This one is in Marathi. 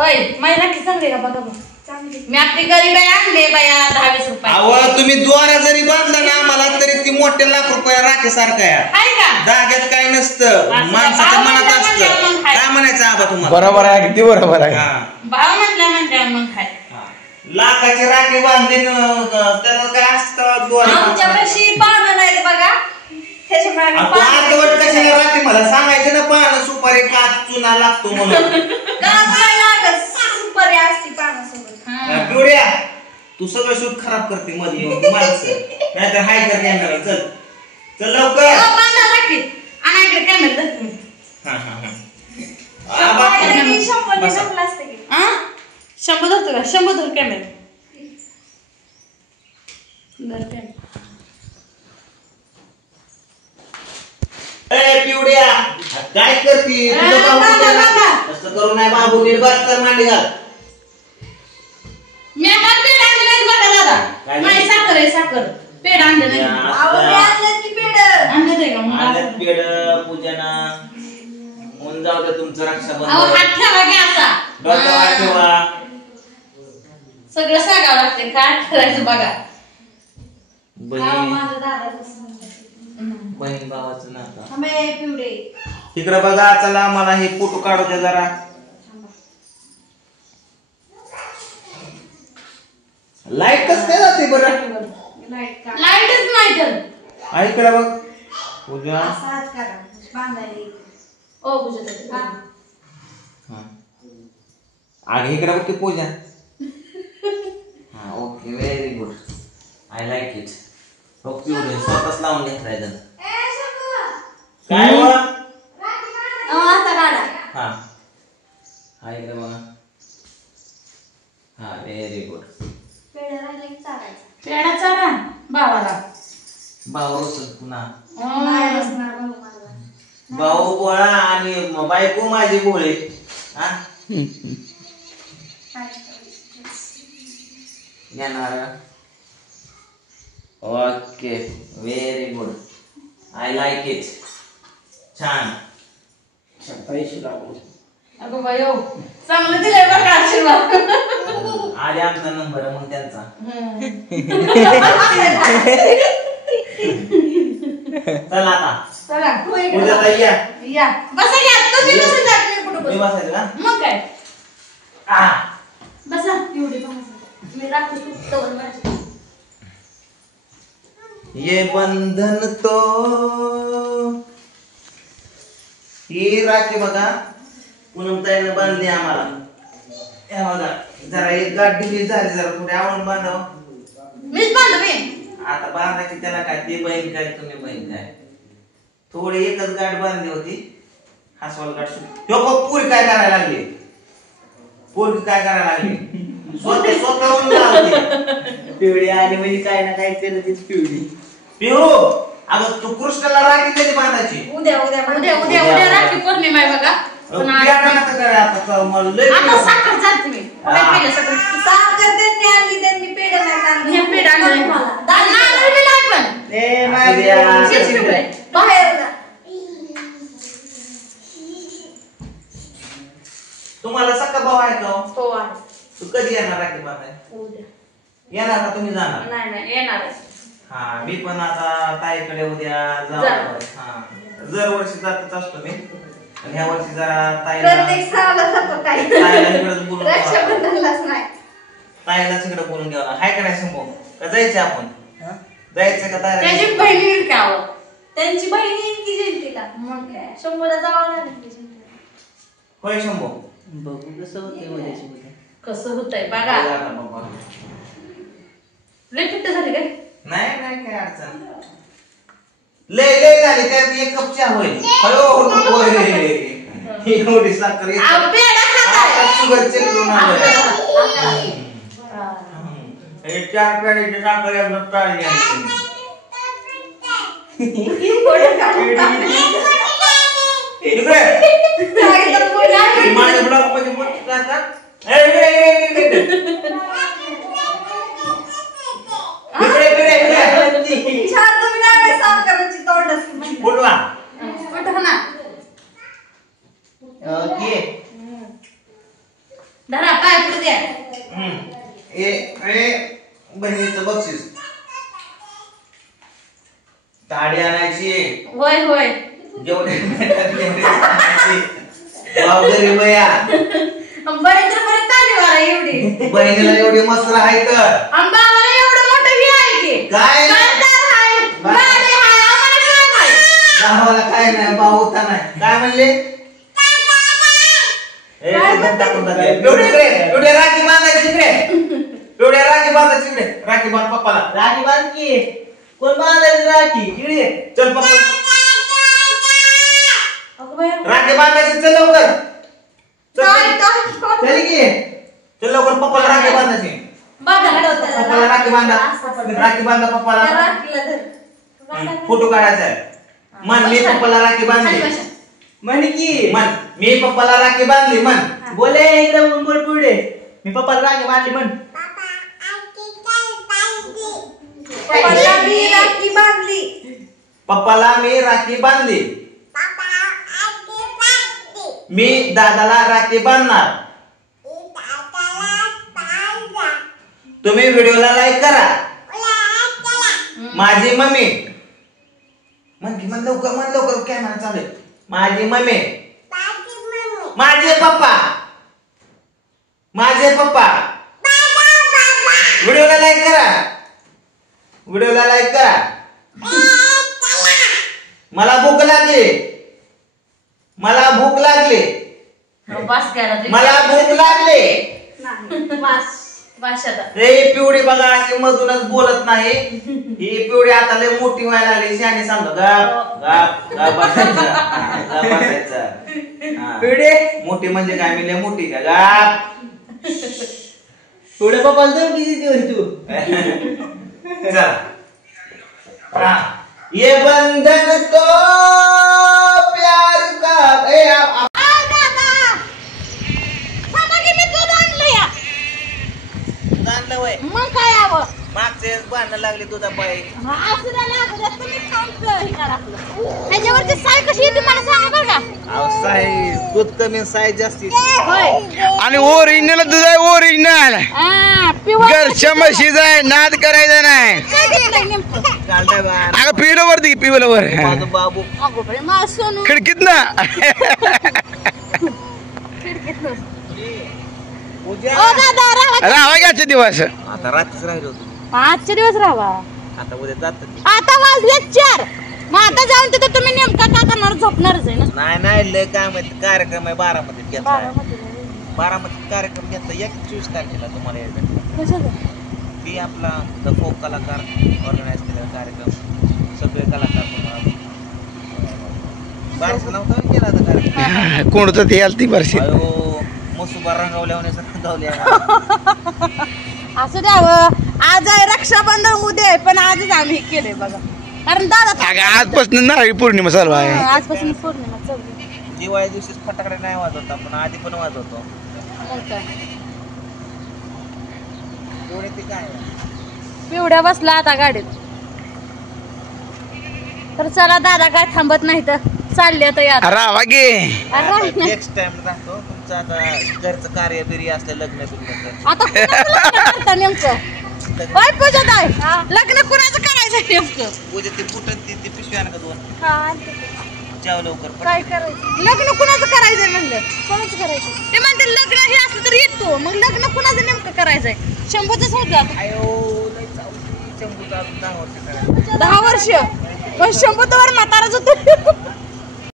ओय माझी राखी चांगली का बघा बघ. मी आपली गरीब आहे आणले बाया 10-20 रुपये. अहो तुम्ही दोरा जरी बांधला ना आम्हाला तरी ती मोठ्या लाख रुपया राखी सारखं आहे का धाग्यात काय नसतं माणसाच्या मनात असतं. काय म्हणायचं आबा तुम्हाला? बरोबर आहे अगदी बरोबर आहे. भाव म्हटल्या मग काय लाखाची राखी बांधली त्याला काय असतं दोरा. आमच्यापाशी पानं नाहीत बघा त्याच्यामुळे अर्धवट कशाला राखी मला सांगायचं ना पानं सुपारी काच चुना लागतो म्हणून. सुपारी असते पानासोबत. पिवड्या तू सगळं शूट खराब करते मध्ये येऊन माणसं नाहीतर हाय कर कॅमेरा. चल चल लवकर राखी आणायकडे कॅमेरा धरते. शंभर धरतो का? 100 धर कॅमेरा. ए पिवड्या काय करती? तसं करू नाही बाबू. 1.5 तर मांडी घाल. मी आता पेढ आणले नाहीत बघा दादा. माझी साखर आहे साखर. पेढ आणले नाही. आणले का मग? आल्यात पेढ पूजना होऊन जाऊ दे तुमचं रक्षाबंधन. हात ठेवा की असा डोक्यावर ठेवा. सगळं सांगावं लागते काय करायचं बघा. बहीण भावाचं नातं. इकडे बघा. चला मला हे फोटो काढू द्या जरा. लाईट कसं काय जाते बरं? लाईटच नाही तर इकडे बघ पूजा. ओ पूजा आगे इकडे बघ की पूजा. हा okay very good. I like it. Okay स्वतःच लावून घेतलाय जण. काय व हा हा इकडे बघा. हा व्हेरी गुड. पेढा चारा भावाला. भाऊ पुन्हा भाऊ बोळा आणि बायको माझी बोळे. घेणार. Okay very good. I like it. छान. पैसे लागू. अगो बायो चांगलं दिलंय बरं का आशीर्वाद. आले आमचा नंबर मग त्यांचा. चला आता चला उद्या या बसा घ्या. तुम्ही बसा जात कुठं बस. बसायचं का? मग काय बसा एवढे बसा. मी राखू तवर माझी. ये बंधन तो ही राखी बघा पूनमताईनं बांधली आम्हाला. हे बघा जरा एक गाठ ढिली झाली जरा थोडी आवड बांधावं. मीच बांधवे आता बांधायची त्याला काय ती बहीण काय तुम्ही बहीण काय. थोडी एकच गाठ बांधली होती. हसवाल गाठ पुरी काय करायला लागली. पोरगी काय करायला लागली स्वतःहून लावते. पिवळी आली म्हणजे काय ना काय केलं तीच पिवळी. पिऊ अगं तू कृष्णाला राखी कधी बांधायची? उद्या उद्या उद्या उद्या उद्या राखी पौर्णिमा आहे बघा. आता साखर चालते मी. साखर त्यांनी आणली त्यांनी पेढ नाही आणली. पेढ आणलं बाहेर. तुम्हाला सख्खा भाऊ आहे का? हो आहे. तू कधी येणार राखी बांधाय? उद्या येणार का तुम्ही जाणार? नाही नाही येणार. हा मी पण आता ताईकडे उद्या जाणार. हा दरवर्षी जातच असतो मी. आणि ह्या वर्षी जरा ताईला इकडे बोलून ताईला तिकडे बोलून घ्यावं. हाय का नाही शंभू? का जायचं आपण? जायचं का ताईला? त्यांची बहिणी का? त्यांची बहिणी की जयंती का? मग काय 100ला जावं लागेल. होय शंभू. बघू कसं होतंय उद्याची उद्या. कसं होतंय बघा. लय पिट्ट झाली काय? नाही नाही काय अडचण. लय लय झाली त्यात एक कप चहा होईल. हळू एवढी साखर शुगर चेक करून आलोय. 4 प्यारीची साखर एकदम टाळली. माझ्या ब्लॉग मध्ये धरा पाय पुढे द्या. बहिणीचं बक्षीस ताडी आणायची. होय होय जेवढे वावगरी बया बहीण तर बरी ताली वाला एवढी. बहिणीला एवढी मस्त आहे तर आम्हाला एवढं मोठं हे आहे की काय बाजार आहे, गाडी आहे, आम्हाला काय आहे? गावाला काय नाही भाऊता नाही. काय म्हणले टाकून एवढे राखी बांधायची इकडे. एवढ्या राखी बांधायची इकडे. राखी बांध पप्पाला. राखी बांध की. कोण बांधायचं राखी इकडे? चल पप्पा अगं बाई, राखी बांधायची. चल लवकर काय काय चल की. चल लवकर पप्पाला राखी बांधायची. बांधा लावतात. पप्पाला राखी बांधा. राखी बांधा पप्पाला. त्या राखीला धर. फोटो काढायचा आहे. मन मी पप्पाला राखी बांधली. खाली बसा. म्हण की. मन मी पप्पाला राखी बांधली. मन बोले इकडे बोल पुढे. मी पप्पाला राखी बांधली म्हण. पप्पाला मी राखी बांधली. पप्पाला मी राखी बांधली. मी दादाला राखी बांधणार. तुम्ही व्हिडिओला लाईक करा. माझी मम्मी मन लवकर कॅमेरा चालू आहे. माझी मम्मी माझे पप्पा व्हिडिओला लाईक करा. मला भूक लागली. बस करा तुम्ही. मला भूक लागली. बस बस आता. रे पिवडी बघा अशी मधूनच बोलत नाही. ही पिवडी आता लय मोठी व्हायला लागली. शहाणी सांगतो गाप बसायचं. पिवडे मोठी म्हणजे काय मी लय मोठी का गाप. पुढे पप्पाला देऊ किती दिवस तू. चल ये बंधन तो प्यार का मग काय यावं मागचे भांडणं लागले तुझा पाय. त्याच्यावरती साय कशी येते मला सांगा बरं का. साय दूध कमी साय जास्ती. आणि ओरिजिनल दूध आहे. ओरिजिनल घरच्या म्हशीचं आहे. नाद करायचा नाही. चालतंय बा. अगं पिवलं वरती पिवलं वर माझं बाबू खिडकीत ना. राहा घ्याचे दिवस. आता रात्रीच राहिलो होतो. आजचे दिवस राहा. आता उद्या जात आता वाजले 4. मग आता जाऊन तिथे तुम्ही नेमका काय करणार? झोपणारच आहे ना. नाही लय काय माहिती. कार्यक्रम आहे बारामतीत घेतला. बारामतीत कार्यक्रम घेतला 21 तारखेला. तुम्हाला यायचं ती आपला द फोक कलाकार ऑर्गनाईज केलेला कार्यक्रम. सगळे कलाकार तुम्हाला बारसं नव्हतं केला होता कार्यक्रम. कोणतं ते आलं ती वर्षी. मसुबा रंगवल्या असं द्यावं. आज आहे रक्षाबंधन, उद्या आहे, पण आजच आम्ही केले बघा. कारण दादा आजपासून नारळी पौर्णिमा चालू आहे. आजपासून पौर्णिमा चालू. दिवाळी दिवशीच फटाकडे नाही वाजवता पण आधी पण वाजवतो. पिवड्या बसला आता गाडीत. तर चला दादा काय थांबत नाही तर चालले आता यार. राहा गे. नेक्स्ट टाइम राहतो तुमचं. आता घरचं कार्य बिरी असलं लग्न बिग्न आता करता नेमकं. होय पूजा ताई, लग्न कुणाचं करायचं नेमकं? उद्या ते फुटत ती पिशवी आण का 2 जाव लवकर. काय करायचं? लग्न कुणाचं करायचंय म्हणलं? कोणाचं करायचं? ते म्हणते लग्न हे असलं तर येतो. मग लग्न कुणाचं नेमकं करायचंय? शंभूचंच होतं. शंभूचा 10 वर्ष. 10 वर्ष. शंभू तर म्हाताराच होतो.